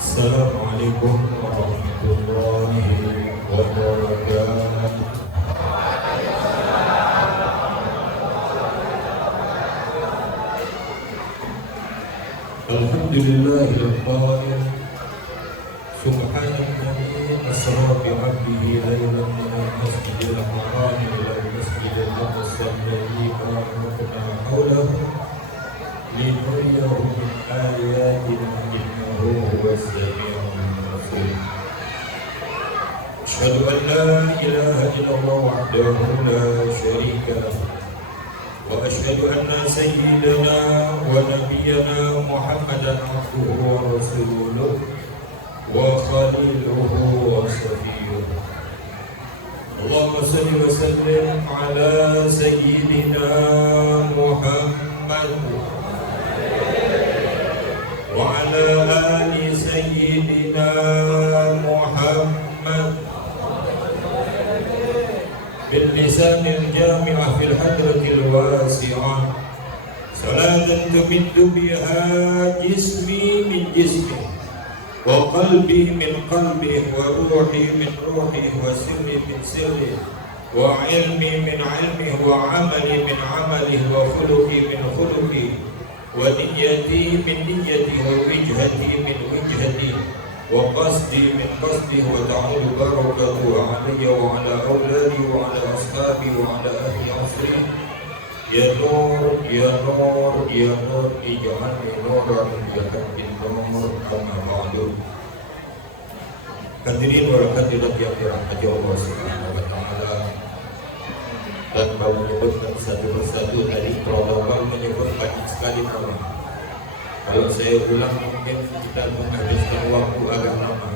Assalamualaikum warahmatullahi wabarakatuh. Alhamdulillahil qail subhanalladzi asra bi 'abdihi laylan minal masjidil haram ilal masjidil aqsa alladzi barakna hawlahu linuriyahu min ayatina innahu huwas sami'ul basir. Asyhadu an la ilaha illallah wahdahu la syarika lahu wa asyhadu anna sayyidana wa nabiyyana Muhammadan abduhu wa rasuluhu wa khaliluhu wa safiyuhu. Allahumma salli wa sallim ala sayyidina Muhammad wa ala ali sayyidina Muhammad bil lisanil jami'ah fil hadratil wasi'ah salatan tumiddu biha jismi min jismi wa qalbi min qalbi wa ruhi min ruhi wa sirri min sirri wa ilmi min ilmi wa amali min amali wa khuluqi min khuluqi wa niyyati min niyyati wa wijhati min wijhati wa qasdi min qasdi wa ta'ala barakatuhu alayya wa ala awladi wa ala ashabi wa ala ahli asri ya nur ya nur ya nur ij'alni nuran ya haqqin nur kama ba'du. Hadirin wa hadirat yang dirahmati Allah Subhanahu wa taala, tanpa menyebutkan satu persatu tadi protokol menyebut banyak sekali nama. Kalau saya ulang mungkin kita menghabiskan waktu agak lama.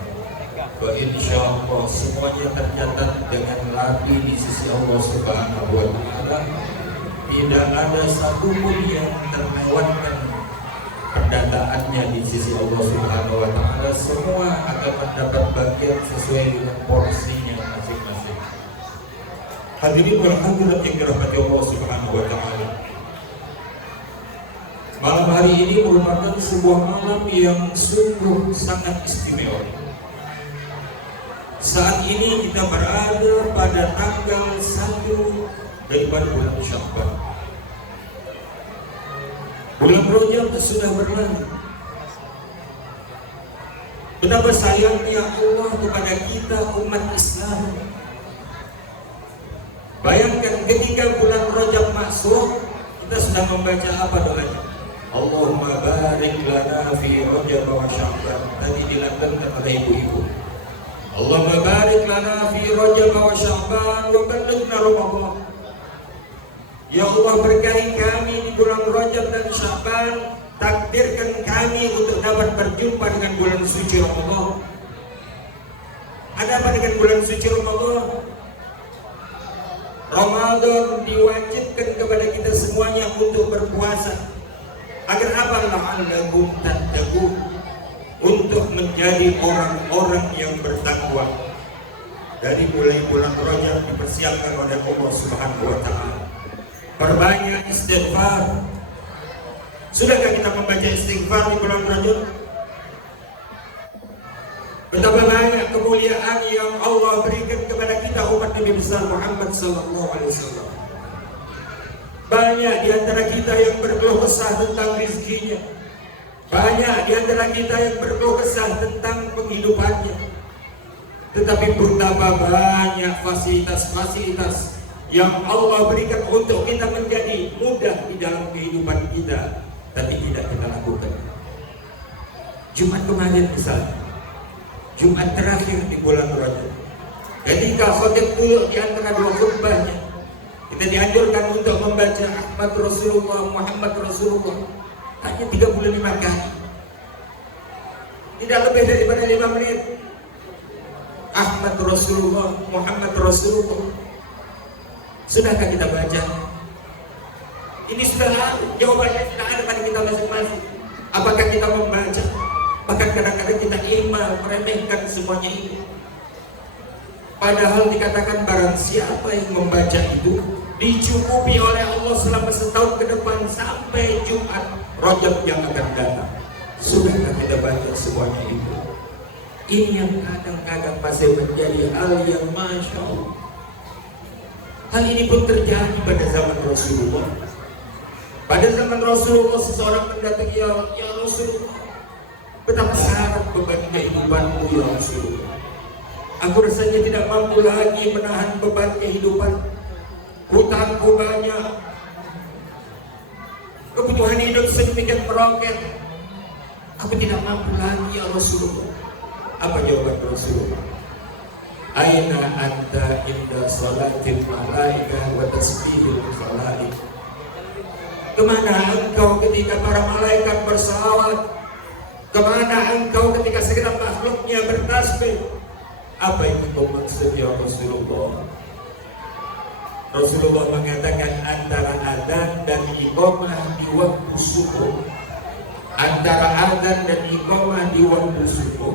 Wa insyaallah semuanya tercatat dengan rapi di sisi Allah Subhanahu wa taala. Tidak ada satu pun yang terlewatkan pendataannya di sisi Allah Subhanahu wa taala. Semua akan mendapat bagian sesuai dengan porsinya masing-masing. Hadirin wal hadirat yang dirahmati Allah Subhanahu wa taala. Malam hari ini merupakan sebuah malam yang sungguh sangat istimewa. Saat ini kita berada pada tanggal 1 daripada bulan Sya'ban. Bulan Rajab sudah berlalu. Betapa sayangnya Allah kepada kita umat Islam. Bayangkan ketika bulan Rajab masuk, kita sudah membaca apa doanya? Allahumma barik lana fi Rajab wa Sya'ban. Tadi dilantunkan oleh ibu-ibu. Allahumma barik lana fi Rajab wa Sya'ban wa ballighna Ramadan. Ya Allah, berkahi kami di bulan Rajab dan Sya'ban, takdirkan kami untuk dapat berjumpa dengan bulan suci Ramadan. Ada apa dengan bulan suci Ramadan? Ramadan diwajibkan kepada kita semuanya untuk berpuasa. Agar apa? La'allakum tattaqun, untuk menjadi orang-orang yang bertakwa. Dari mulai bulan Rajab dipersiapkan oleh Allah Subhanahu wa taala. Perbanyak istighfar. Sudahkah kita membaca istighfar di bulan Rajab? Betapa banyak kemuliaan yang Allah berikan kepada kita umat Nabi besar Muhammad sallallahu alaihi wasallam. Banyak di antara kita yang berkeluh kesah tentang rezekinya. Banyak di antara kita yang berkeluh kesah tentang penghidupannya. Tetapi betapa banyak fasilitas-fasilitas yang Allah berikan untuk kita menjadi mudah di dalam kehidupan kita, tapi tidak kita lakukan. Jumat kemarin misalnya, Jumat terakhir di bulan Rajab, ketika khotib dulu di antara dua khutbahnya, kita dianjurkan untuk membaca Ahmad Rasulullah, Muhammad Rasulullah hanya 35 kali, tidak lebih daripada 5 menit. Ahmad Rasulullah, Muhammad Rasulullah. Sudahkah kita baca? Ini sudah lalu, jawabannya sudah ada pada kita masing-masing. Apakah kita membaca? Bahkan kadang-kadang kita iman meremehkan semuanya itu. Padahal dikatakan barang siapa yang membaca itu dicukupi oleh Allah selama setahun ke depan sampai Jumat Rajab yang akan datang. Sudahkah kita baca? membaca semuanya itu. Ini yang kadang-kadang masih menjadi hal yang Masya Allah. Hal ini pun terjadi pada zaman Rasulullah. Pada zaman Rasulullah seseorang mendatangi ya Rasulullah, betapa sangat beban kehidupanmu ya Rasulullah. Aku rasanya tidak mampu lagi menahan beban kehidupan. Hutangku banyak, kebutuhan hidup sedemikian meroket. Aku tidak mampu lagi ya Rasulullah. Apa jawaban Rasulullah? Aina anta inda salatil malaikah wa tasbihil khalaik. Kemana engkau ketika para malaikat bersalawat? Kemana engkau ketika segenap makhluknya bertasbih? Apa yang kau maksud ya Rasulullah? Rasulullah mengatakan antara adzan dan iqamah di waktu subuh, antara adzan dan iqamah di waktu subuh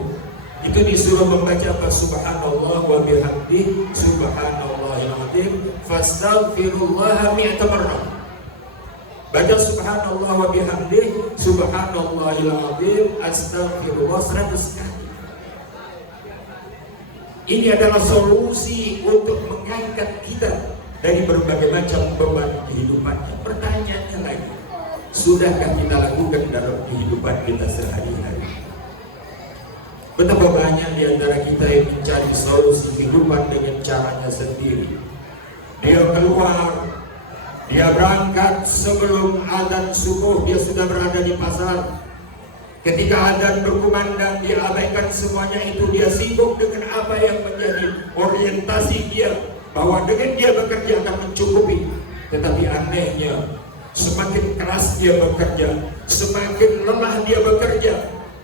itu disuruh membaca subhanallah wa bihamdi subhanallahil azim fastaghfirullah mi'ata marrah. Baca subhanallah wa bihamdi subhanallahil azim astaghfirullah 100 kali. Ini adalah solusi untuk mengangkat kita dari berbagai macam beban kehidupannya. Pertanyaannya lagi, sudahkah kita lakukan dalam kehidupan kita sehari-hari? Betapa banyak di antara kita yang mencari solusi kehidupan dengan caranya sendiri. Dia keluar, dia berangkat sebelum adzan subuh, dia sudah berada di pasar. Ketika adzan berkumandang, dia abaikan semuanya itu, dia sibuk dengan apa yang menjadi orientasi dia, bahwa dengan dia bekerja akan mencukupi. Tetapi anehnya, semakin keras dia bekerja, semakin lelah dia bekerja,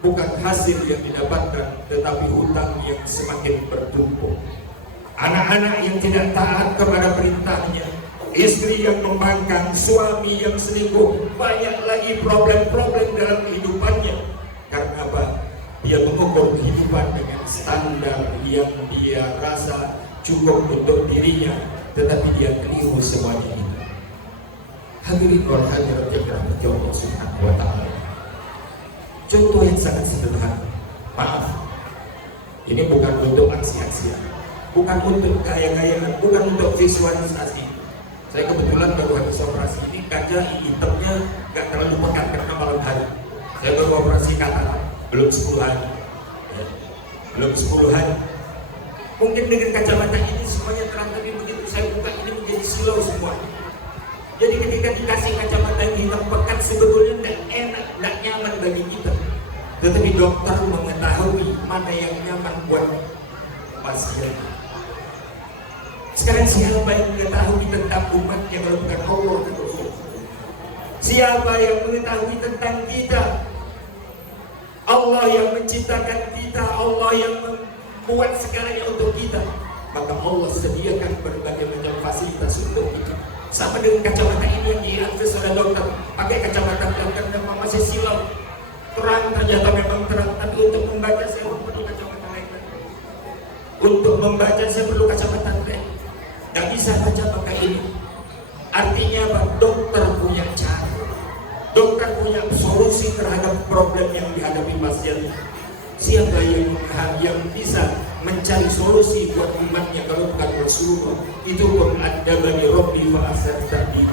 bukan hasil yang didapatkan, tetapi hutang yang semakin bertumpuk. Anak-anak yang tidak taat kepada perintahnya, istri yang membangkang, suami yang selingkuh, banyak lagi problem-problem dalam kehidupannya. Karena apa? Dia mengukur kehidupan dengan standar yang dia rasa cukup untuk dirinya, tetapi dia keliru semuanya ini. Hadirin wal hadirat yang dirahmati Allah Subhanahu wa taala. Contoh yang sangat sederhana. Maaf, ini bukan untuk aksi-aksian, bukan untuk gaya-gayaan, bukan untuk visualisasi. Saya kebetulan baru habis operasi ini, kaca hitamnya gak terlalu pekat karena malam hari. Saya baru operasi katarak, belum 10 hari ya, belum 10 hari. Mungkin dengan kacamata ini semuanya terang, tapi begitu saya buka ini menjadi silau semua. Jadi ketika dikasih kacamata yang hitam pekat, sebetulnya tidak enak, tidak nyaman bagi kita. Tetapi dokter mengetahui mana yang nyaman buat pasien. Sekarang siapa yang mengetahui tentang umat yang bukan Allah? Siapa yang mengetahui tentang kita? Allah yang menciptakan kita, Allah yang membuat segalanya untuk kita. Maka Allah sediakan berbagai macam fasilitas untuk kita. Sama dengan kacamata ini yang diakses oleh dokter. Pakai kacamata dokter memang masih silau. Terang ternyata memang terang, tapi untuk membaca saya perlu kacamata lain. Untuk membaca saya perlu kacamata lain. Gak bisa baca pakai ini. Artinya apa? Dokter punya cara. Dokter punya solusi terhadap problem yang dihadapi pasien. Siapa yang bisa mencari solusi buat umatnya kalau bukan Rasulullah? Itu pun ada bagi Rabbi fa'asar tadi.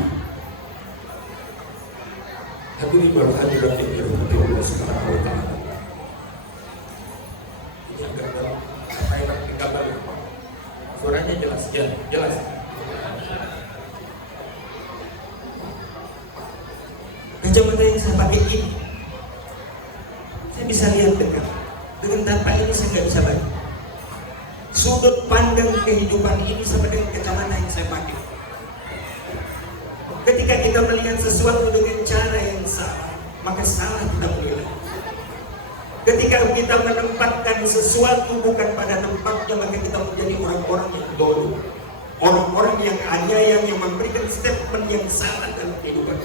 Hadirin wal hadirat yang dirahmati Allah Subhanahu wa taala. Ini agak dalam apa yang dikabari. Suaranya jelas, ya, jelas. Kacamata yang saya pakai ini, saya bisa lihat dengan tanpa ini saya nggak bisa baca. Sudut pandang kehidupan ini sama dengan kacamata yang saya pakai. Ketika kita melihat sesuatu dengan cara yang salah, maka salah kita menilai. Ketika kita menempatkan sesuatu bukan pada tempatnya, maka kita menjadi orang-orang yang dolim, orang-orang yang anyayang, yang memberikan statement yang salah dalam kehidupan.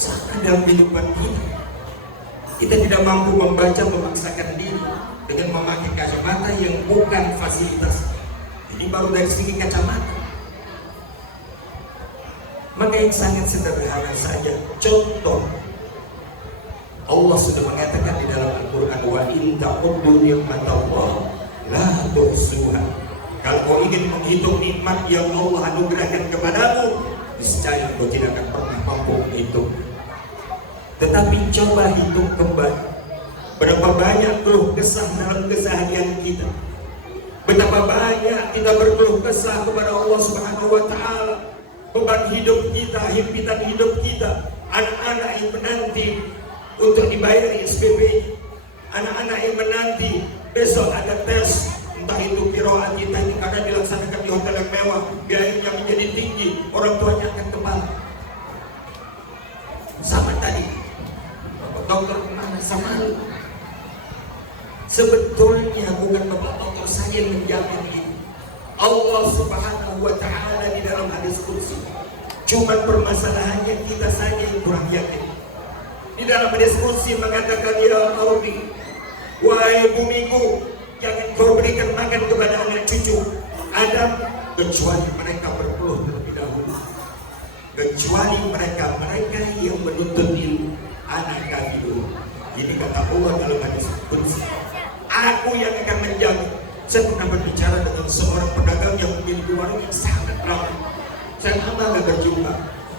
Salah dalam kehidupan kita tidak mampu membaca, memaksakan diri dengan memakai kacamata yang bukan fasilitas. Ini baru dari segi kacamata. Maka yang sangat sederhana saja, contoh Allah sudah mengatakan di dalam Al-Quran, wa in ta'uddu ni'matallah la tuhsuha. Kalau kau ingin menghitung nikmat yang Allah anugerahkan kepadamu, niscaya kau tidak akan pernah mampu menghitung. Tetapi coba hitung kembali, berapa banyak keluh kesah dalam keseharian kita, betapa banyak kita berkeluh kesah kepada Allah Subhanahu wa Ta'ala. Beban hidup kita, himpitan hidup kita, anak-anak yang menanti untuk dibayar SPP, anak-anak yang menanti besok ada tes, entah itu qiraat kita ini karena dilaksanakan di hotel yang mewah, biayanya menjadi tinggi, orang tuanya akan kembali. Sama tadi, Bapak dokter kemana? Sama lu. Sebetulnya bukan Bapak dokter saja yang menjamin ini, Allah Subhanahu wa Ta'ala di dalam hadis qudsi. Cuma permasalahannya kita saja yang kurang yakin. Di dalam hadis qudsi mengatakan, ya ardi, wahai bumiku, jangan kau berikan makan kepada anak cucu Adam kecuali mereka berpeluh terlebih dahulu, kecuali mereka yang menuntut ilmu, anak kami dulu. Jadi kata Allah dalam hadis qudsi, aku yang akan menjaga. Saya pernah berbicara dengan seorang pedagang yang memiliki warung yang sangat ramai. Saya lama gak berjumpa.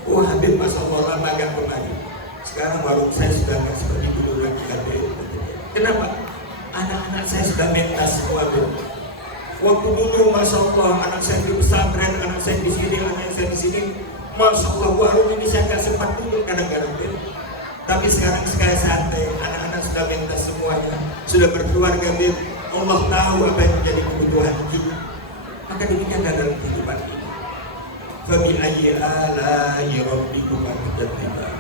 Wah, Habib, Masya Allah, lama gak kembali. Sekarang warung saya sudah gak seperti dulu lagi. Kenapa? Anak-anak saya sudah mentas semua. Waktu dulu, Masya Allah, anak saya di pesantren, anak saya di sini, anak saya di sini. Masya Allah, warung ini saya gak sempat dulu kadang-kadang. Tapi sekarang sekali santai, anak-anak sudah mentas semuanya, sudah berkeluarga, Bib. Allah tahu apa yang menjadi kebutuhan kita. Maka demikian dalam kehidupan ini. Fabi ayyi ala'i rabbikuma tukadziban.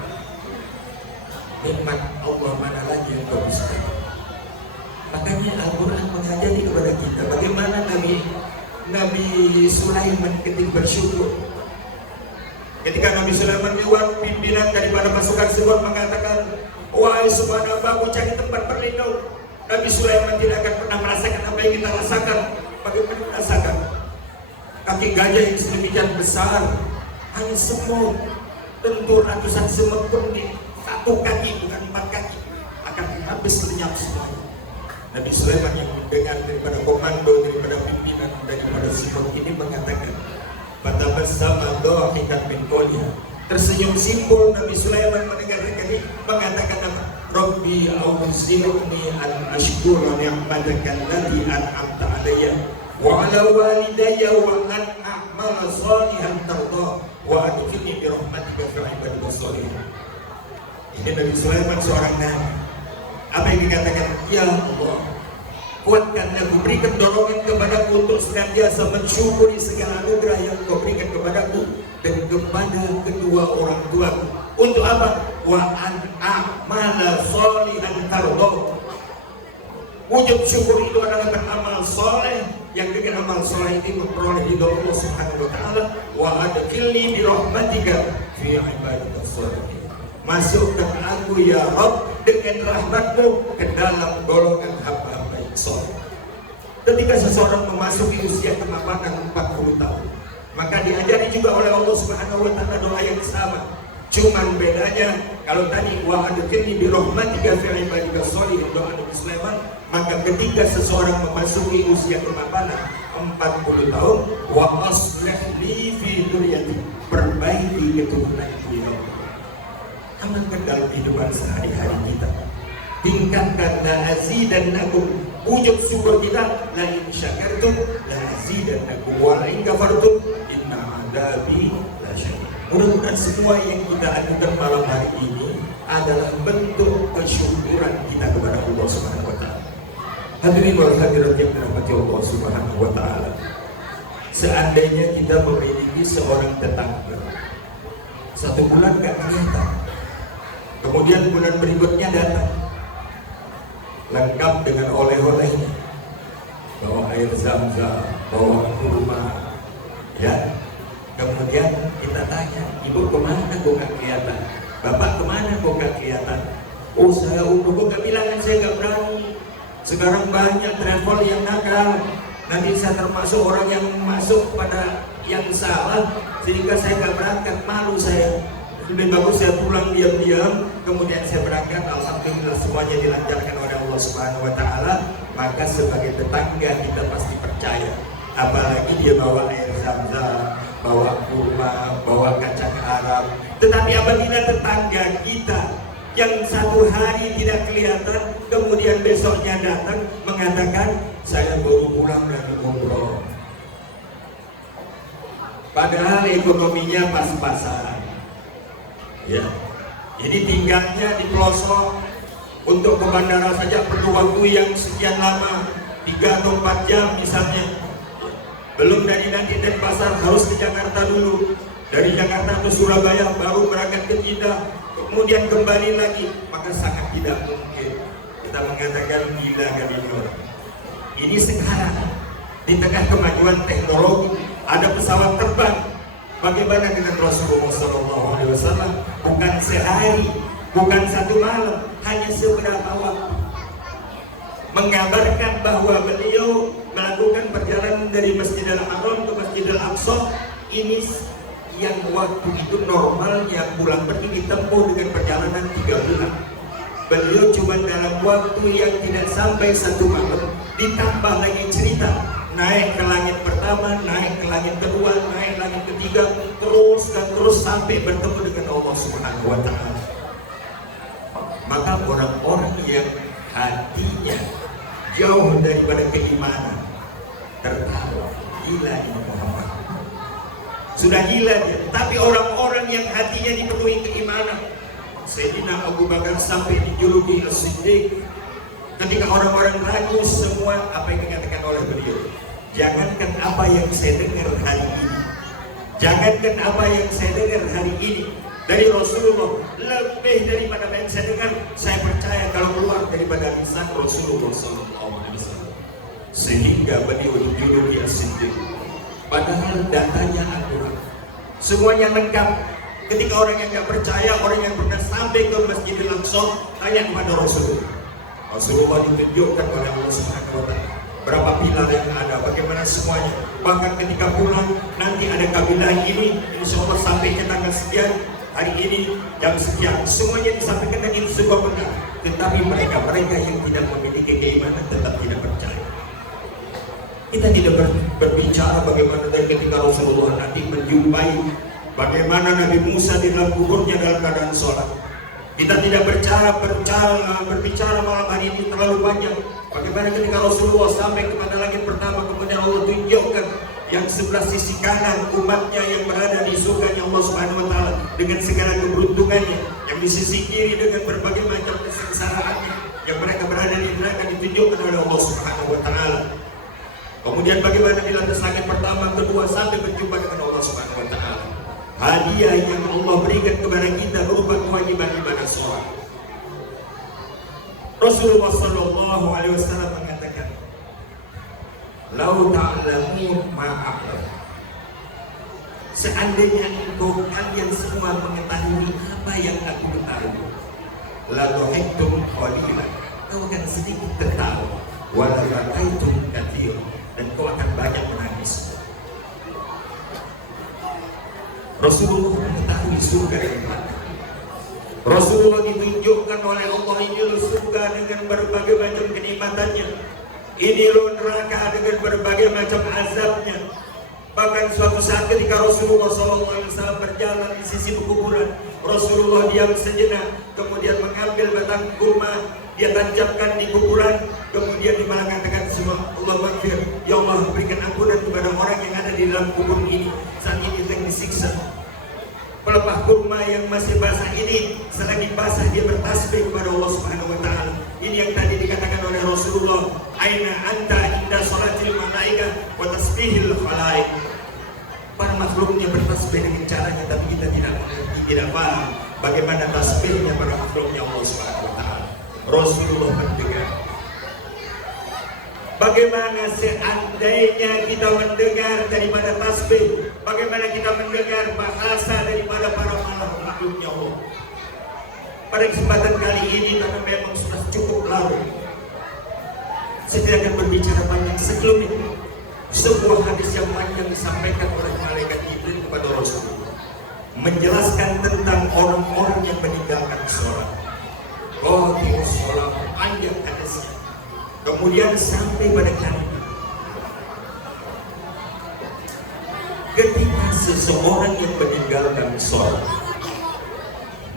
Nikmat Allah mana lagi yang kau bisa. Makanya Al-Quran mengajari kepada kita bagaimana Nabi Sulaiman ketika bersyukur. Ketika Nabi Sulaiman lewat pimpinan daripada pasukan Sihon mengatakan, wahai subhanallah, aku cari tempat berlindung. Nabi Sulaiman tidak akan pernah merasakan apa yang kita rasakan. Bagaimana merasakan kaki gajah yang sedemikian besar, hanya semut, tentu ratusan semut pun di satu kaki, bukan 4 kaki, akan habis lenyap semuanya. Nabi Sulaiman yang mendengar daripada komando, daripada pimpinan, daripada semut ini mengatakan, fatabassama dhahikan min qawliha. Tersenyum simpul Nabi Sulaiman mendengarkan ini, mengatakan apa? Rabbi auzi'ni an ashkura ni'mataka allati an'amta 'alayya wa 'ala walidayya wa an a'mala shalihan tarda wa adkhilni bi rahmatika fi 'ibadika shalihin. Ini Nabi Sulaiman seorang nabi. Apa yang dikatakan? Ya Allah, kuatkan aku, berikan dorongan kepadaku untuk senantiasa mensyukuri segala anugerah yang kau berikan kepadaku dan kepada kedua orang tuaku. Untuk apa? Wa an a'mala shalihan tarda. Wujud syukur itu adalah beramal soleh, yang dengan amal soleh ini memperoleh ridho Allah Subhanahu wa Ta'ala. Wa adkhilni bi rahmatika fi ibadika shalihin. Masukkan aku ya Rabb dengan rahmatmu ke dalam golongan hamba-hamba yang soleh. Ketika seseorang memasuki usia kemapanan 40 tahun, maka diajari juga oleh Allah Subhanahu wa Ta'ala doa yang sama. Cuman bedanya, kalau tadi wa adkhilni bi rahmatika fi ibadika shalihin, doa Nabi Sulaiman, maka ketika seseorang memasuki usia kemapanan 40 tahun, wa aslih li fi dzurriyyati, perbaiki keturunan kita. Amalkan dalam kehidupan sehari-hari kita. Tingkatkan la azidannakum, wujud syukur kita, la in syakartum la azidannakum wa la in kafartum inna adzabi lasyadid. Mudah-mudahan semua yang kita ajukan malam hari ini adalah bentuk kesyukuran kita kepada Allah Subhanahu wa Ta'ala. Hadirin wal hadirat yang dirahmati Allah Subhanahu wa Ta'ala. Seandainya kita memiliki seorang tetangga, 1 bulan gak kelihatan, kemudian bulan berikutnya datang lengkap dengan oleh-olehnya, bawa air zam-zam, bawa kurma, ya. Kemudian kita tanya, ibu kemana kok gak kelihatan? Bapak kemana kok gak kelihatan? Oh, saya kok gak bilang, saya gak berani. Sekarang banyak travel yang nakal. Nanti saya termasuk orang yang masuk pada yang salah, sehingga saya gak berangkat, malu saya. Lebih bagus saya pulang diam-diam, kemudian saya berangkat. Alhamdulillah semuanya dilancarkan oleh Allah Subhanahu Wa Taala. Maka sebagai tetangga kita pasti percaya. Apalagi dia bawa air zam-zam, bawa kurma, bawa kacang Arab. Tetapi apabila tetangga kita yang satu hari tidak kelihatan, kemudian besoknya datang mengatakan saya baru pulang dari umroh, padahal ekonominya pas-pasan, ya, ini tinggalnya di pelosok, untuk ke bandara saja perlu waktu yang sekian lama, 3 atau 4 jam misalnya. Belum dari Denpasar harus ke Jakarta dulu, dari Jakarta ke Surabaya baru berangkat ke Jeddah, kemudian kembali lagi. Maka sangat tidak mungkin kita mengatakan gila kali ini. Ini sekarang di tengah kemajuan teknologi ada pesawat terbang. Bagaimana dengan Rasulullah SAW? Bukan sehari, bukan 1 malam, hanya seberapa waktu. Mengabarkan bahwa beliau melakukan perjalanan dari Masjidil Haram ke Masjidil Aqsa. Ini yang waktu itu normalnya pulang pergi ditempuh dengan perjalanan 3 bulan. Beliau cuma dalam waktu yang tidak sampai 1 malam, ditambah lagi cerita naik ke langit pertama, naik ke langit kedua, naik langit ketiga, terus dan terus sampai bertemu dengan Allah Subhanahu Wa Taala. Maka orang-orang yang hatinya jauh daripada keimanan tertawa, gila ini Muhammad, sudah gila dia. Tapi orang-orang yang hatinya dipenuhi keimanan, Sayyidina Abu Bakar sampai dijuluki As-Siddiq. Ketika orang-orang ragu semua apa yang dikatakan oleh beliau, jangankan apa yang saya dengar hari ini, jangankan apa yang saya dengar hari ini dari Rasulullah, lebih daripada yang saya dengar, saya percaya kalau keluar daripada lisan Rasulullah SAW. Sehingga beliau dijuluki As-Siddiq. Padahal datanya akurat, semuanya lengkap. Ketika orang yang tidak percaya, orang yang pernah sampai ke Masjidil Aqsa tanya kepada Rasulullah. Rasulullah ditunjukkan oleh Allah Subhanahu Wa Taala berapa pilar yang ada, bagaimana semuanya. Bahkan ketika pulang nanti ada kabilah ini, insya Allah sampai ke tanggal sekian, hari ini jam sekian, semuanya disampaikan dan itu sebuah benar. Tetapi mereka yang tidak memiliki keimanan tetap tidak percaya. Kita tidak berbicara bagaimana dari ketika Rasulullah nanti menjumpai bagaimana Nabi Musa di dalam kuburnya dalam keadaan sholat. Kita tidak berbicara malam hari ini terlalu banyak bagaimana ketika Rasulullah sampai kepada langit pertama, kemudian Allah tunjukkan yang sebelah sisi kanan umatnya yang berada di surga Allah Subhanahu Wa Taala dengan segala keberuntungannya, yang di sisi kiri dengan berbagai macam kesengsaraannya, yang mereka berada di neraka ditunjukkan oleh Allah Subhanahu Wa Taala. Kemudian bagaimana di lantai langit pertama, kedua sampai berjumpa dengan Allah Subhanahu Wa Taala. Hadiah yang Allah berikan kepada kita berupa kewajiban ibadah sholat. Rasulullah Sallallahu Alaihi Wasallam mengatakan, "Lau ta'lamun ma'aqal." Seandainya engkau kalian semua mengetahui apa yang aku ketahui, la dhahiktum qalilan, kau akan sedikit tertawa, wa la bakaitum katsiran, dan kau akan banyak menangis. Rasulullah mengetahui surga yang mana. Rasulullah ditunjukkan oleh Allah, ini loh surga dengan berbagai macam kenikmatannya, ini loh neraka dengan berbagai macam azabnya. Bahkan suatu saat ketika Rasulullah SAW berjalan di sisi kuburan, Rasulullah diam sejenak, kemudian mengambil batang kurma, dia tancapkan di kuburan, kemudian dia mengatakan semua Allah maghfir, ya Allah berikan ampunan kepada orang yang ada di dalam kubur ini saat ini sedang disiksa. Pelepah kurma yang masih basah ini selagi basah dia bertasbih kepada Allah Subhanahu Wa Taala. Ini yang tadi dikatakan oleh Rasulullah, aina anta inda sholatil malaika wa tasbihil khalaik. Para makhluknya bertasbih dengan caranya, tapi kita tidak paham bagaimana tasbihnya para makhluknya Allah Subhanahu Wa Taala. Rasulullah mendengar. Bagaimana seandainya kita mendengar daripada tasbih, bagaimana kita mendengar bahasa daripada para makhluknya Allah. Pada kesempatan kali ini karena memang sudah cukup larut, saya tidak akan berbicara banyak. Sebelum itu sebuah hadis yang panjang disampaikan oleh malaikat Jibril kepada Rasulullah. menjelaskan tentang orang-orang yang meninggalkan sholat. Qati'us sholat, panjang hadisnya. Kemudian sampai pada kalimat, ketika seseorang yang meninggalkan sholat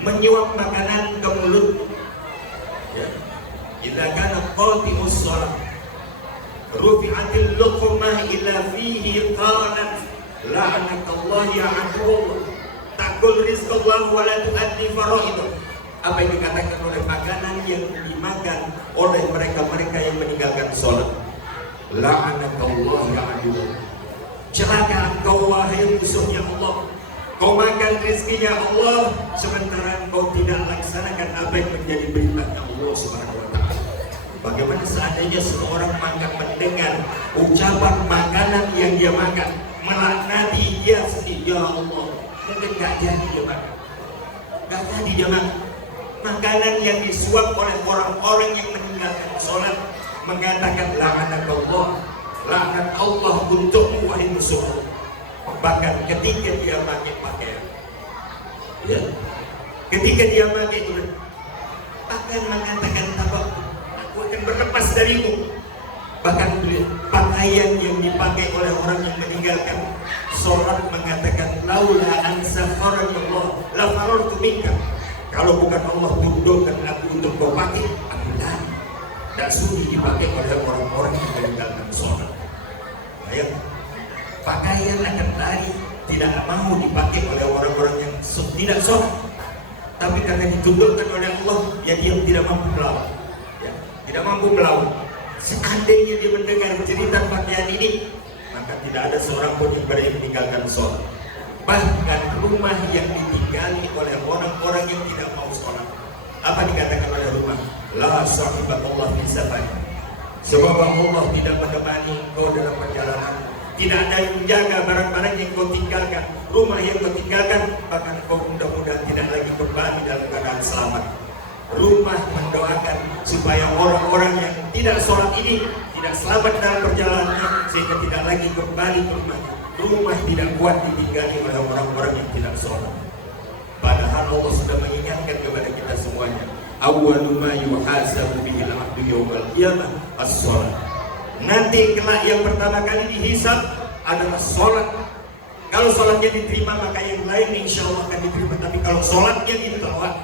menyuap makanan ke mulut, ya, idza kana qati'us sholat rufi'atil luqmah ila fihi qalat la'natullah ya aduwwah takul rizqallah wa la tu'addi faraidah. Apa yang dikatakan oleh makanan yang dimakan oleh mereka-mereka yang meninggalkan sholat. La'natullah ya aduwwah, celaka engkau wahai musuhnya Allah. Kau makan rezekinya Allah sementara kau tidak laksanakan apa yang menjadi perintahnya Allah Subhanahu wa taala. Bagaimana seandainya seseorang makan mendengar ucapan makanan yang dia makan melaknati dia sendiri, ya Allah, mungkin gak jadi dia makan, gak jadi dia makan. Makanan yang disuap oleh orang-orang yang meninggalkan sholat mengatakan laknat Allah untukmu wahai musuh Allah. Bahkan ketika dia pakai pakaian, ya, ketika dia pakai itu akan mengatakan apa? Aku akan berlepas darimu. Bahkan pakaian yang dipakai oleh orang yang meninggalkan sholat mengatakan laula an safarani Allah la farartu minka. Kalau bukan Allah tundukkan aku untuk kau pakai, aku lari. Tak sudi dipakai oleh orang-orang yang meninggalkan sholat. Ayo, pakaian akan lari, tidak mau dipakai oleh orang-orang yang tidak sholat. Tapi karena ditundukkan oleh Allah, ya dia tidak mampu melawan, ya, tidak mampu melawan. Seandainya dia mendengar cerita pakaian ini, maka tidak ada seorang pun yang berani meninggalkan sholat. Bahkan rumah yang ditinggali oleh orang-orang yang tidak mau sholat, apa dikatakan oleh rumah? La sahibatullah fi safar. Sebab Allah tidak menemani kau dalam perjalanan. Tidak ada yang menjaga barang-barang yang kau tinggalkan, rumah yang kau tinggalkan, bahkan kau mudah-mudahan tidak lagi kembali dalam keadaan selamat. Rumah mendoakan supaya orang-orang yang tidak sholat ini tidak selamat dalam perjalanannya, sehingga tidak lagi kembali ke rumah. Rumah tidak kuat ditinggali oleh orang-orang yang tidak sholat. Padahal Allah sudah mengingatkan kepada kita semuanya, awwalu ma yuhasabu bihil abdu yawmal qiyamah as-sholat. Nanti kelak yang pertama kali dihisab adalah sholat. Kalau sholatnya diterima maka yang lain insya Allah akan diterima. Tapi kalau sholatnya ditolak,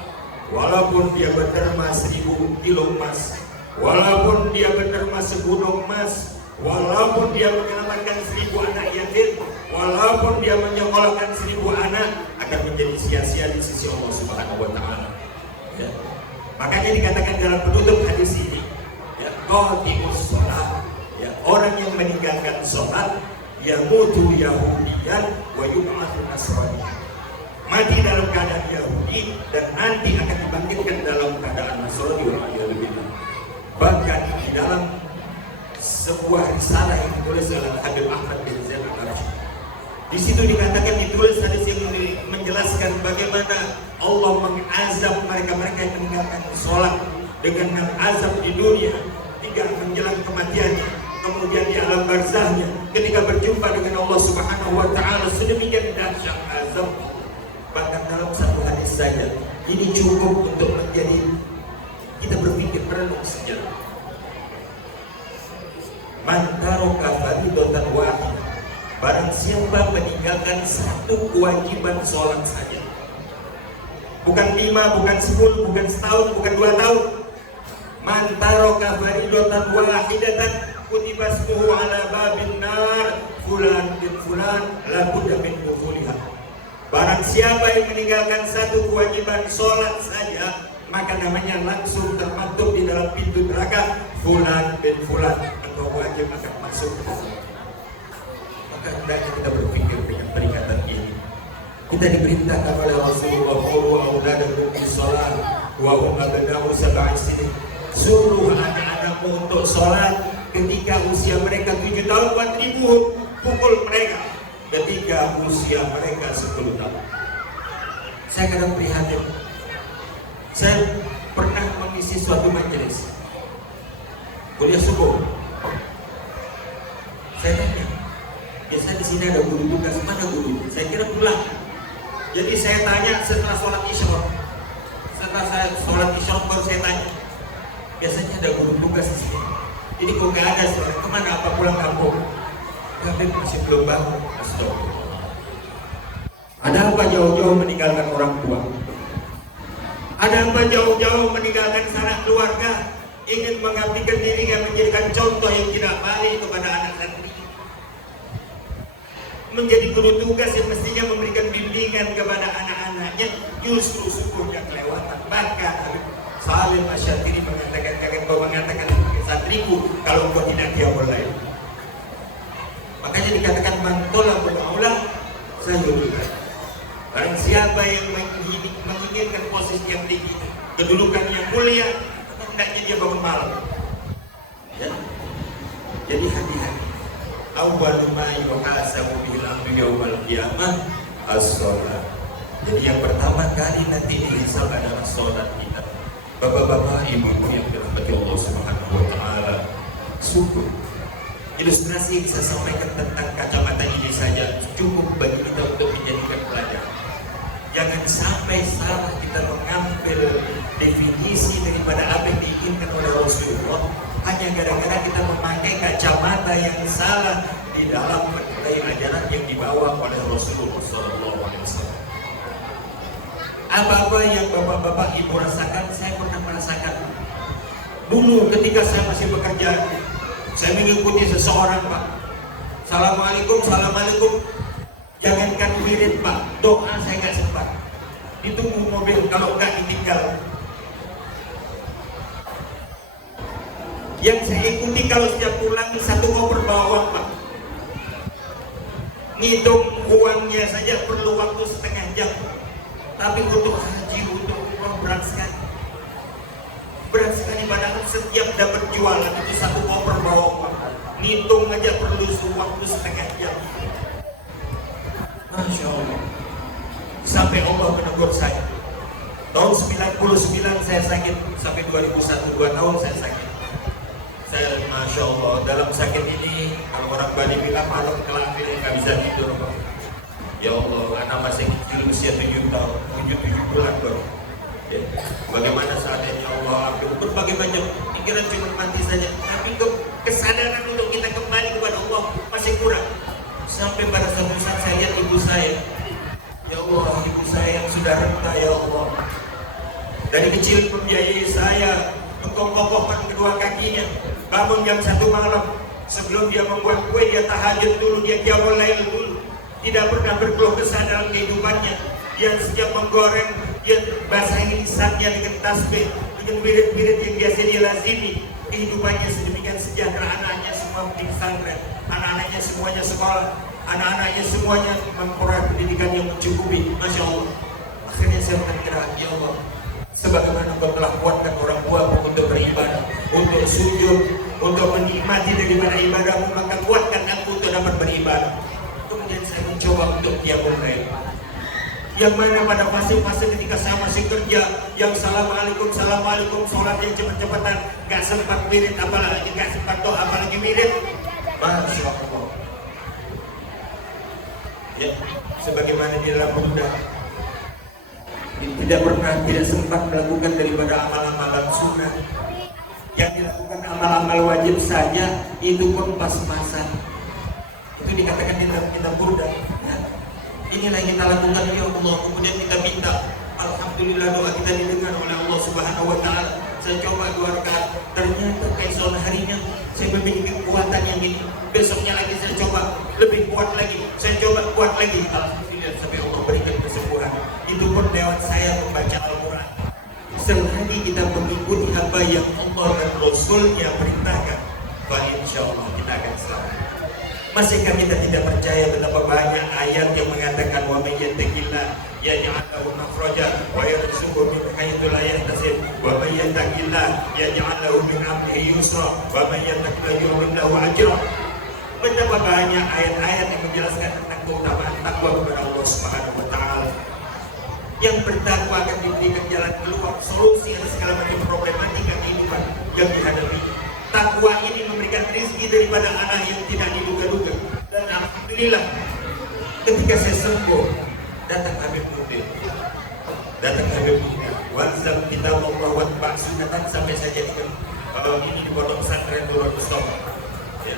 walaupun dia berderma 1000 kilo emas, walaupun dia berderma segunung emas, walaupun dia menyelamatkan 1000 anak yatim, walaupun dia menyekolahkan 1000 anak, akan menjadi sia-sia di sisi Allah Subhanahu wa taala. Ya. Makanya dikatakan dalam penutup hadis ini, ya, qati'us shalah. Ya, orang yang meninggalkan sholat yamutu yahudiyan wa yub'atsu nasrani, mati dalam keadaan Yahudi dan nanti akan dibangkitkan dalam keadaan Nasrani. Bahkan di dalam sebuah risalah yang ditulis oleh Habib Ahmad bin Zaid al-Arshi, di situ dikatakan, ditulis hadis yang menjelaskan bagaimana Allah mengazab mereka-mereka yang meninggalkan sholat dengan azab di dunia, hingga menjelang kematiannya. Kemudian di alam barzahnya ketika berjumpa dengan Allah Subhanahu wa taala, sedemikian dahsyat azab. Bahkan dalam satu hadis saja ini cukup untuk menjadi kita berpikir merenung sejenak. Man taraka fardatan wahidah, barang siapa meninggalkan satu kewajiban sholat saja, bukan 5, bukan 10, bukan setahun, bukan 2 tahun. Man taraka fardatan wahidatan kutiba ismuhu ala babin nar fulan bin fulan la budda min dukhuliha. Barang siapa yang meninggalkan satu kewajiban sholat saja, maka namanya langsung termaktub di dalam pintu neraka, fulan bin fulan, engkau wajib akan masuk ke sana. Maka hendaknya kita berpikir dengan peringatan ini. Kita diperintahkan oleh Rasulullah, qulu auladakum bis shalah wa hum abna'u sab'i sinin. Suruh anak-anakmu untuk sholat ketika usia mereka 7 tahun, wadribuhum, pukul mereka ketika usia mereka 10 tahun. Saya kadang prihatin. Saya pernah mengisi suatu majelis kuliah subuh. Saya tanya, biasa di sini ada guru tugas, mana guru? Saya kira pulang. Jadi saya tanya setelah sholat isya, setelah saya sholat isya baru saya tanya, biasanya ada guru tugas di sini. Jadi kok nggak ada, saudara, kemana apa pulang kampung? Tapi masih belum bangun. Astagfirullah. Ada apa jauh-jauh meninggalkan orang tua? Ada apa jauh-jauh meninggalkan sanak keluarga, ingin mengabdikan diri dan menjadikan contoh yang tidak baik kepada anak santri? Menjadi guru tugas yang mestinya memberikan bimbingan kepada anak-anaknya, justru syukurnya kelewatan. Bahkan Salim Asyatiri mengatakan, jangan kau mengatakan sebagai santriku kalau kau tidak qiyamul lail. Makanya dikatakan mantola beraulah sayyidulah. Barang siapa yang menginginkan posisi yang tinggi, kedudukan yang mulia, hendaknya dia bangun malam. Ya? Jadi hati-hati. Awwalu ma yuhasabu bil abdu yaumal qiyamah as-shalah. Jadi yang pertama kali nanti dihisab adalah salat kita. Bapak-bapak, ibu-ibu yang dirahmati Allah Subhanahu wa taala. Syukur. Ilustrasi yang saya sampaikan tentang kacamata ini saja cukup bagi kita untuk menjadikan pelajaran. Jangan sampai salah kita mengambil definisi daripada apa yang diinginkan oleh Rasulullah hanya gara-gara kita memakai kacamata yang salah di dalam menilai ajaran yang dibawa oleh Rasulullah SAW. Apa-apa yang bapak-bapak ibu rasakan, saya pernah merasakan. Dulu ketika saya masih bekerja, saya mengikuti seseorang, Pak. Assalamualaikum, assalamualaikum. Jangankan wirid, Pak, doa saya nggak sempat. Ditunggu mobil, kalau nggak ditinggal. Yang saya ikuti kalau setiap pulang satu koper bawa uang, Pak. Ngitung uangnya saja perlu waktu setengah jam. Tapi untuk haji, untuk uang berat sekali. Berat sekali, padahal setiap dapat jualan itu satu koper bawa uang. Ngitung aja perlu waktu setengah jam. Masya Allah. Sampai Allah menegur saya. Tahun 99 saya sakit, sampai 2001 2 tahun saya sakit. Saya Masya Allah, dalam sakit ini kalau orang Bali bilang malam kelapir nggak bisa tidur, Pak. Ya Allah, anak masih kecil usia 7 tahun, 7 bulan baru. Ya. Bagaimana saatnya ya Allah, berbagai macam pikiran cuma mati saja, tapi kesadaran untuk kita kembali kepada Allah masih kurang. Sampai pada suatu saat saya lihat ibu saya, ya Allah, ibu saya yang sudah renta, ya Allah, dari kecil membiayai saya, mengkokohkan kedua kakinya, bangun jam 1 malam, sebelum dia membuat kue dia tahajud dulu, dia qiyamul lail dulu, tidak pernah berkeluh kesah dalam kehidupannya. Dia setiap menggoreng, dia basahi lisannya dengan tasbih, dengan wirid-wirid yang biasa dia lazimi. Kehidupannya sedemikian sejahtera, anaknya semua di pesantren, anak-anaknya semuanya sekolah, anak-anaknya semuanya memperoleh pendidikan yang mencukupi. Masya Allah. Akhirnya saya bergerak, ya Allah, sebagaimana Engkau telah kuatkan orang tuamu untuk beribadah, untuk sujud, untuk menikmati daripada ibadahmu, maka kuatkan aku untuk dapat beribadah. Kemudian saya mencoba untuk qiyamul lail. Yang mana pada fase-fase ketika saya masih kerja, yang assalamualaikum, assalamualaikum, sholat yang cepat-cepatan, gak sempat wirid, apalagi gak sempat doa, apalagi wirid. Masya Allah. Ya, sebagaimana di dalam Buddha, tidak sempat melakukan daripada amal-amalan sunnah. Yang dilakukan amal-amal wajib saja itu pun pas-pasan. Itu dikatakan di dalam kitab Buddha. Ya. Inilah yang kita lakukan, ya Allah. Kemudian kita minta, alhamdulillah doa kita didengar oleh Allah Subhanahu wa taala. Saya coba 2 rakaat, ternyata keesokan harinya saya memiliki kekuatan yang ini. Besoknya lagi saya coba lebih kuat lagi, saya coba kuat lagi. Alhamdulillah sampai Allah berikan kesembuhan. Itu pun lewat saya membaca Al-Quran. Selagi kita mengikuti apa yang Allah dan Rasulnya perintahkan, bahwa insya Allah kita akan selamat. Masihkah kita tidak percaya betapa banyak ayat yang mengatakan wa may yattaqillah yaj'al lahu makhraja wa yarzuqhu min haitsu la yahtasib wa may yattaqillah yaj'al lahu min amrihi yusra wa may yattaqillah yu'min lahu ajra. Betapa banyak ayat-ayat yang menjelaskan tentang keutamaan takwa kepada Allah Subhanahu wa taala. Yang bertakwa akan diberikan jalan keluar, solusi atas segala macam problematika kehidupan yang dihadapi. Takwa ini memberikan rezeki daripada anak yang tidak diduga-duga. Dan alhamdulillah ketika saya sembuh, datang Habib Nur sunatan sampai saya jadikan ini di pondok pesantren Nurul Mustafa. Ya.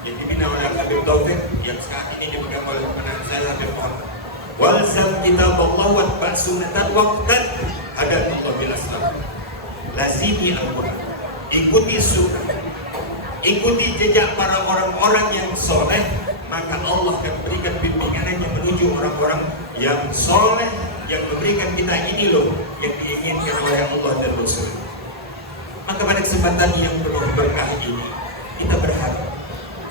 Jadi bina oleh Habib Taufik yang saat ini dipegang oleh pemenang saya Habib Muhammad. Walzam kitab Allah wa atba' sunatan waqtan hadanallahu bil asbab. Lazimi al-Quran. Ikuti sunnah. Ikuti jejak para orang-orang yang soleh, maka Allah akan berikan bimbingannya menuju orang-orang yang soleh, yang memberikan kita ini loh yang diinginkan oleh Allah dan Rasul. Maka pada kesempatan yang penuh berkah ini, kita berharap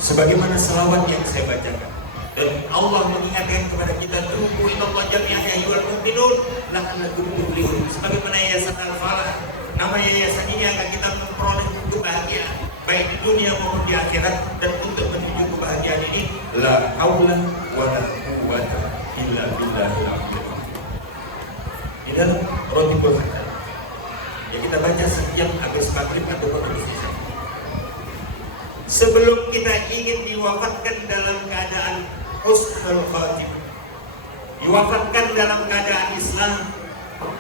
sebagaimana selawat yang saya bacakan, dan Allah mengingatkan kepada kita, tubu ilallah jami'an ya ayyuhal mu'minun la'allakum tuflihun. Sebagaimana Yayasan Al-Falah, nama yayasan ini akan kita memperoleh kebahagiaan baik di dunia maupun di akhirat, dan untuk menuju kebahagiaan ini la haula wala quwwata illa billahil azim. Di dalam roti Quran yang kita baca setiap habis maghrib atau habis isya, sebelum kita ingin diwafatkan dalam keadaan husnul khatimah, diwafatkan dalam keadaan Islam,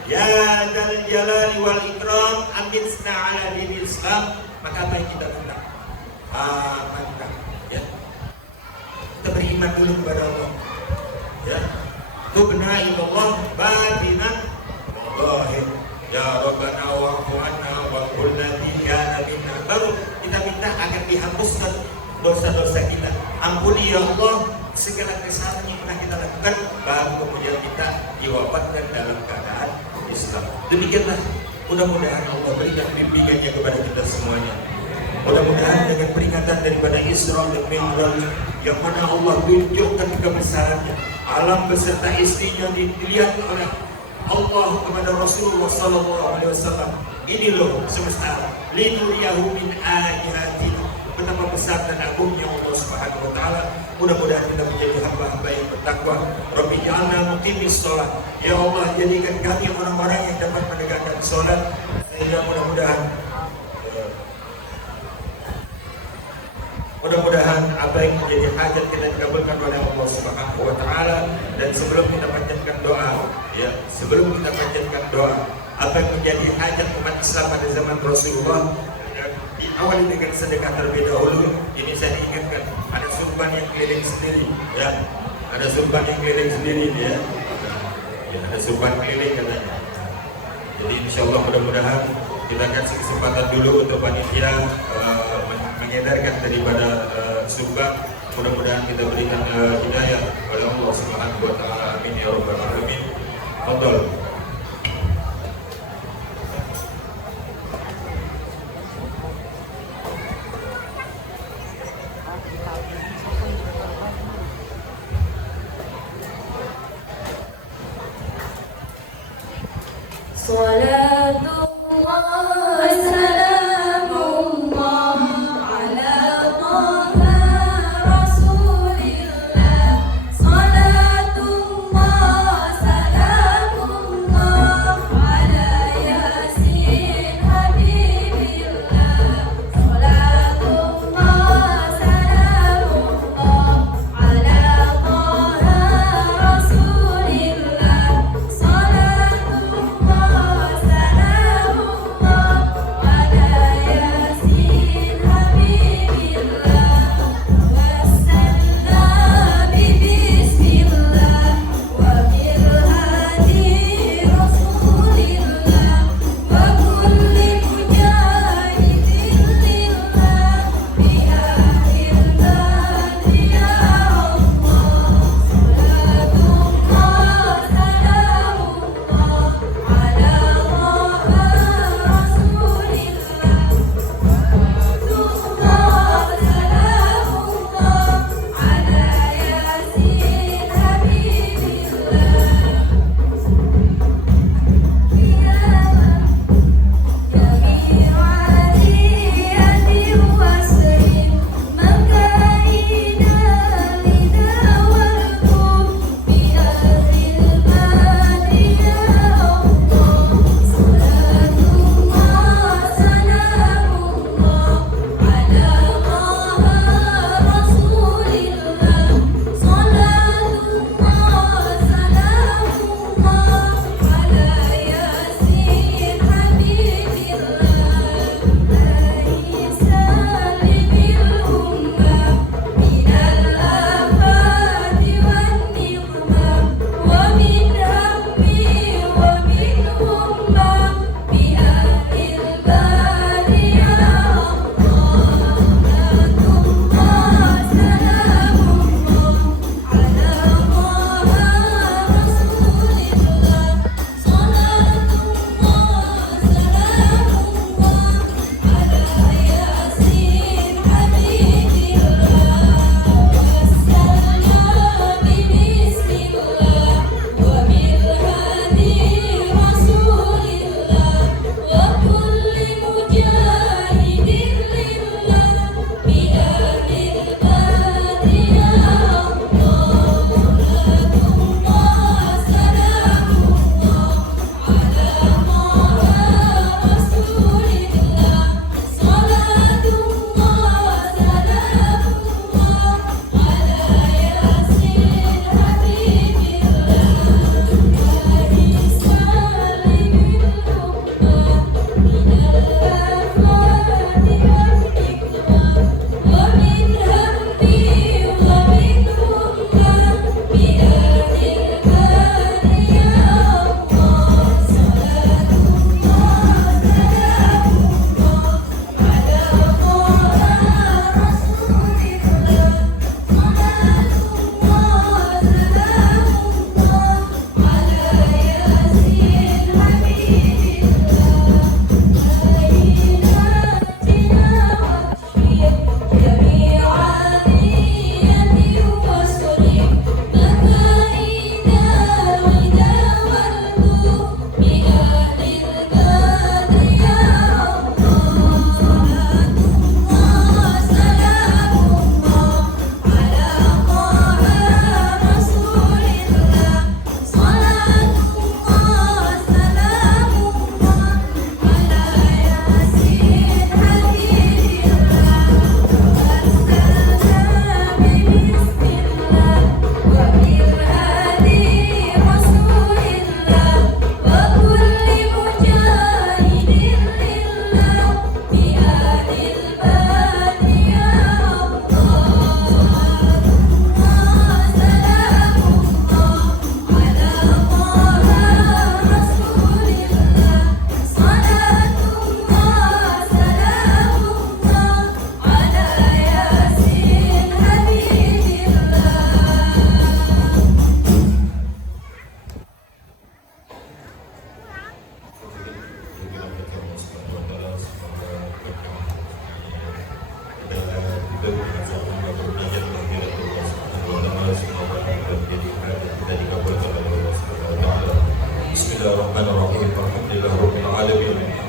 ya dzal jalali wal ikram amitsna ala dinil Islam, maka apa yang kita minta? Amankan, ya. Kita beriman dulu kepada Allah, ya. Tubna ilallah batina zahir, ya Rabbana wa'fu anna wa qul ladzi kana minna. Baru kita minta agar dihapuskan dosa-dosa kita. Ampuni ya Allah segala kesalahan yang pernah kita lakukan, baru kemudian kita diwafatkan dalam keadaan Islam. Demikianlah, mudah-mudahan Allah berikan bimbingannya kepada kita semuanya. Mudah-mudahan dengan peringatan daripada Isra dan Mi'raj yang mana Allah tunjukkan kebesarannya, alam beserta istrinya dilihat oleh Allah kepada Rasulullah SAW. Ini loh semesta linuriyahu min ayatina. Betapa besar dan agungnya Allah Subhanahu wa taala. Mudah-mudahan kita menjadi hamba-hamba yang bertakwa. Rabbi ja'alna muqimis shalah. Ya Allah, jadikan kami orang-orang yang dapat menegakkan salat, sehingga mudah-mudahan apa yang menjadi hajat kita dikabulkan oleh Allah Subhanahu wa taala. Dan sebelum kita panjatkan doa, ya, sebelum kita panjatkan doa, apa yang menjadi hajat umat Islam pada zaman Rasulullah, awali dengan sedekah terlebih dahulu. Ini saya ingatkan, ada surban yang keliling sendiri, ya, ada surban yang keliling sendiri, ya, ada surban keliling katanya. Jadi insya Allah mudah-mudahan kita kasih kesempatan dulu untuk panitia mengedarkan daripada surban. Mudah-mudahan kita berikan hidayah oleh Allah Subhanahu wa taala. Amin ya rabbal alamin. Fadhal. Salatullah salamullah ala Taha Rasulillah. Salatullah salamullah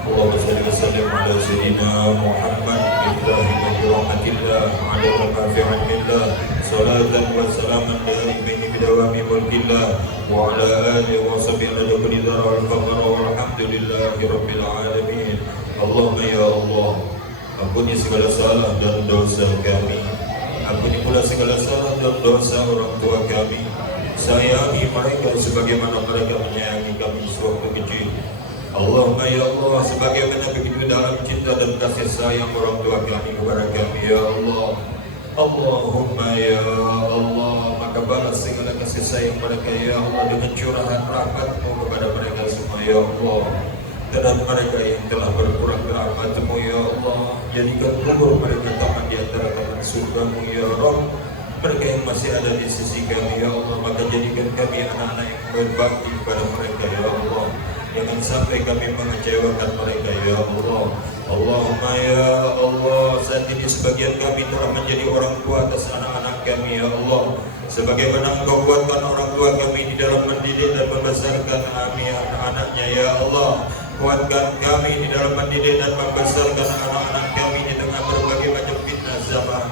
Allahumma salli wa sallim ala sayyidina Muhammad Ibrahim rahmatillah ala rafi'atillah salatan wa salaman daimin bidawami mulkillah wa ala alihi wa sahbihi ala kulli dhara wal faqra walhamdulillahi rabbil alamin. Allahumma ya Allah, ampuni segala salah dan dosa kami, ampuni pula segala salah dan dosa orang tua kami. Sayangi mereka sebagaimana mereka menyayangi kami sewaktu kecil. Allahumma ya Allah, sebagaimana begitu dalam cinta dan kasih sayang orang tua kami kepada kami ya Allah. Allahumma ya Allah, maka balas segala kasih sayang mereka ya Allah dengan curahan rahmat-Mu kepada mereka semua ya Allah. Dan mereka yang telah berkurang rahmat-Mu ya Allah, jadikan kubur mereka taman di antara taman surga-Mu ya Rabb. Mereka yang masih ada di sisi kami ya Allah, maka jadikan kami anak-anak yang berbakti kepada mereka ya Allah. Jangan sampai kami mengecewakan mereka ya Allah. Allahumma ya Allah, saat ini sebagian kami telah menjadi orang tua atas anak-anak kami ya Allah. Sebagaimana Engkau kuatkan orang tua kami di dalam mendidik dan membesarkan kami anak-anaknya ya Allah, kuatkan kami di dalam mendidik dan membesarkan anak-anak kami di tengah berbagai macam fitnah zaman.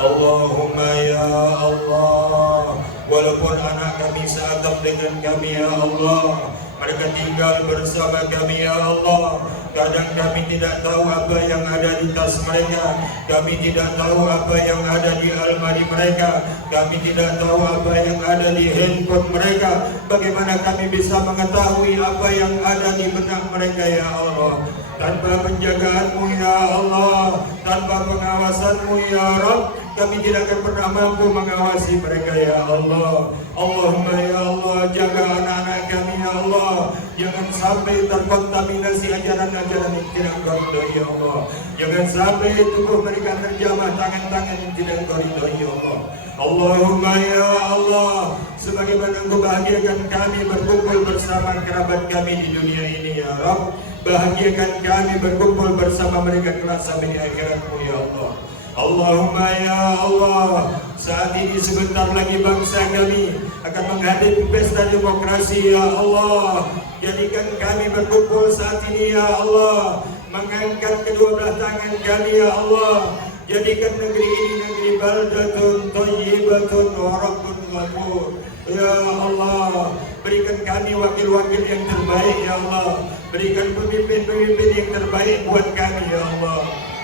Allahumma ya Allah, walaupun anak kami seatap dengan kami ya Allah, mereka tinggal bersama kami ya Allah. Kadang kami tidak tahu apa yang ada di tas mereka, kami tidak tahu apa yang ada di almari mereka, kami tidak tahu apa yang ada di handphone mereka. Bagaimana kami bisa mengetahui apa yang ada di benak mereka ya Allah? Tanpa penjagaan-Mu ya Allah, tanpa pengawasan-Mu ya Rabb, kami tidak akan pernah mampu mengawasi mereka ya Allah. Allahumma ya Allah, jaga anak-anak kami ya Allah, jangan sampai terkontaminasi ajaran-ajaran yang tidak Engkau ridhoi ya Allah. Jangan sampai tubuh mereka terjamah tangan-tangan yang tidak Engkau ridhoi ya Allah. Allahumma ya Allah, sebagaimana Engkau bahagiakan kami berkumpul bersama kerabat kami di dunia ini ya Rabb, bahagiakan kami berkumpul bersama mereka kelak sampai di akhirat-Mu ya Allah. Allahumma ya Allah, saat ini sebentar lagi bangsa kami akan menghadapi pesta demokrasi ya Allah. Jadikan kami berkumpul saat ini ya Allah, mengangkat kedua belah tangan kami ya Allah. Jadikan negeri ini negeri baldatun thayyibatun wa rabbun ghafur ya Allah. Berikan kami wakil-wakil yang terbaik ya Allah, berikan pemimpin-pemimpin yang terbaik buat kami ya Allah.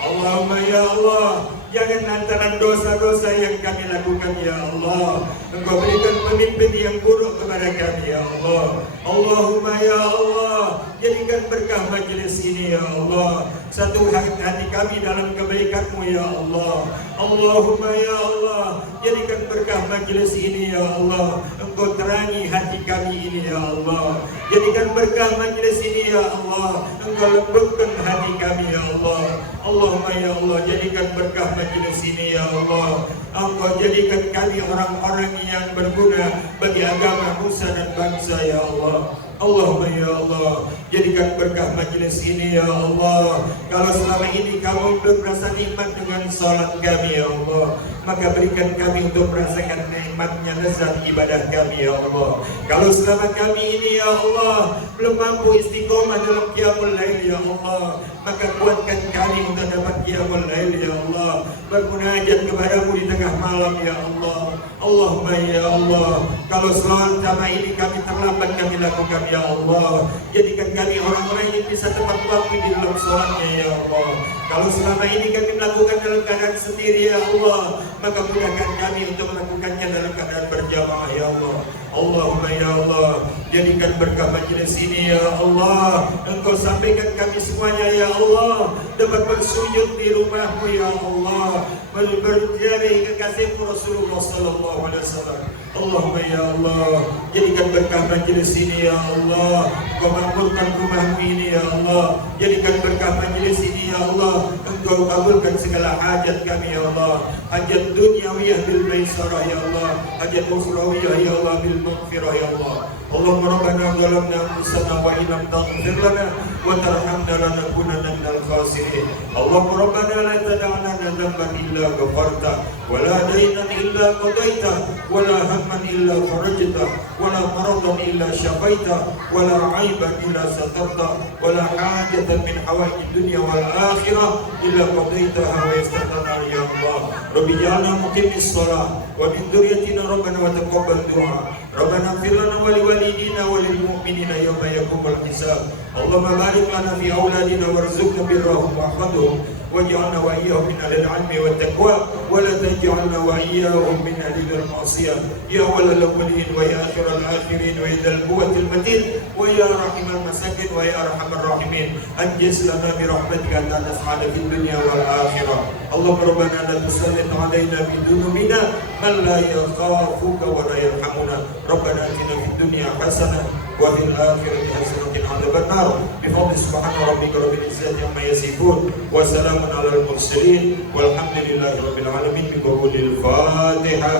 Allahumma ya Allah, jangan lantaran dosa-dosa yang kami lakukan ya Allah, Engkau berikan pemimpin yang buruk kepada kami ya Allah. Allahumma ya Allah, jadikan berkah majelis ini ya Allah, satu hati kami dalam kebaikan-Mu ya Allah. Allahumma ya Allah, jadikan berkah majelis ini ya Allah, Engkau terangi hati kami ini ya Allah. Jadikan berkah majelis ini ya Allah, Engkau lembutkan hati kami ya Allah. Allahumma ya Allah, jadikan berkah majelis ini ya Allah, Engkau jadikan kami orang-orang yang berguna bagi agama, nusa dan bangsa ya Allah. Allahumma ya Allah, jadikan berkah majelis ini ya Allah. Kalau selama ini kamu belum merasa nikmat dengan salat kami ya Allah, maka berikan kami untuk merasakan nikmatnya lezat ibadah kami ya Allah. Kalau selama kami ini ya Allah belum mampu istiqomah dalam qiyamul lail ya Allah, maka kuatkan kami untuk dapat qiyamul lail ya Allah, bermunajat kepada-Mu di tengah malam ya Allah. Allahumma ya Allah, kalau selama ini kami terlambat kami lakukan ya Allah, jadikan kami orang-orang yang bisa tepat waktu di dalam sholatnya ya Allah. Kalau selama ini kami melakukan dalam keadaan sendiri ya Allah, maka mudahkan kami untuk melakukannya dalam keadaan berjamaah ya Allah. Allahumma ya Allah, jadikan berkah majelis ini ya Allah, Engkau sampaikan kami semuanya ya Allah dapat bersujud di rumah-Mu ya Allah, berziarah kekasih-Mu Rasulullah sallallahu alaihi wasallam. Allahumma ya Allah, jadikan berkah majelis ini ya Allah, Engkau makbulkan rumah-Mu ini ya Allah. Jadikan berkah majelis ini ya Allah, Engkau kabulkan segala hajat kami ya Allah, hajat dunyawiyah bil maisarah ya Allah, hajat ukhrawiyah ya Allah bil maghfirah ya Allah. Allahumma rabbana zalamna anfusana wa illam taghfir lana wa tarhamna lanakunanna minal khasirin. Allahumma rabbana la tad'na ذنبا إلا غفرته ولا دينا إلا قضيته ولا هما إلا فرجته ولا مرضا إلا شفيته ولا عيبا إلا سترته ولا حاجة من حوائج الدنيا والآخرة إلا قضيتها ويسرتنا يا الله. رب اجعلنا مقيم الصلاة ومن ذريتنا ربنا وتقبل دعاء. ربنا اغفر لنا ولوالدينا وللمؤمنين يوم يقوم الحساب. اللهم بارك لنا في أولادنا وارزقنا برهم واحفظهم واجعلنا وإياهم من أهل العلم والتقوى ولا تجعلنا وإياهم من أهل المعصية يا أول الأولين ويا آخر الآخرين ويا ذا القوة المتين ويا رحم المساكين ويا أرحم الراحمين. أنجز لنا برحمتك أن نسعد في الدنيا والآخرة. اللهم ربنا لا تسلط علينا بذنوبنا من لا يخافك ولا يرحمنا. ربنا آتنا في الدنيا حسنة وفي الآخرة حسنة عذاب النار. بفضل سبحان ربك رب العزة عما يصفون وسلام على المرسلين والحمد لله رب العالمين. بقبول الفاتحة.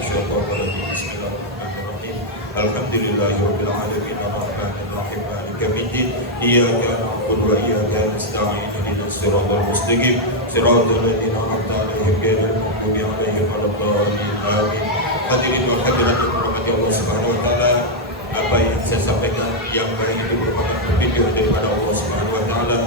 بسم الله الرحمن الرحيم. الحمد لله رب العالمين الرحمن الرحيم مالك يوم الدين إياك نعبد وإياك نستعين اهدنا الصراط المستقيم صراط الذين أنعمت عليهم غير المغضوب عليهم ولا الضالين آمين. Hadirin wa hadirat yang dirahmati Allah Subhanahu wa taala, apa yang saya sampaikan yang baik itu merupakan petunjuk daripada Allah Subhanahu wa taala.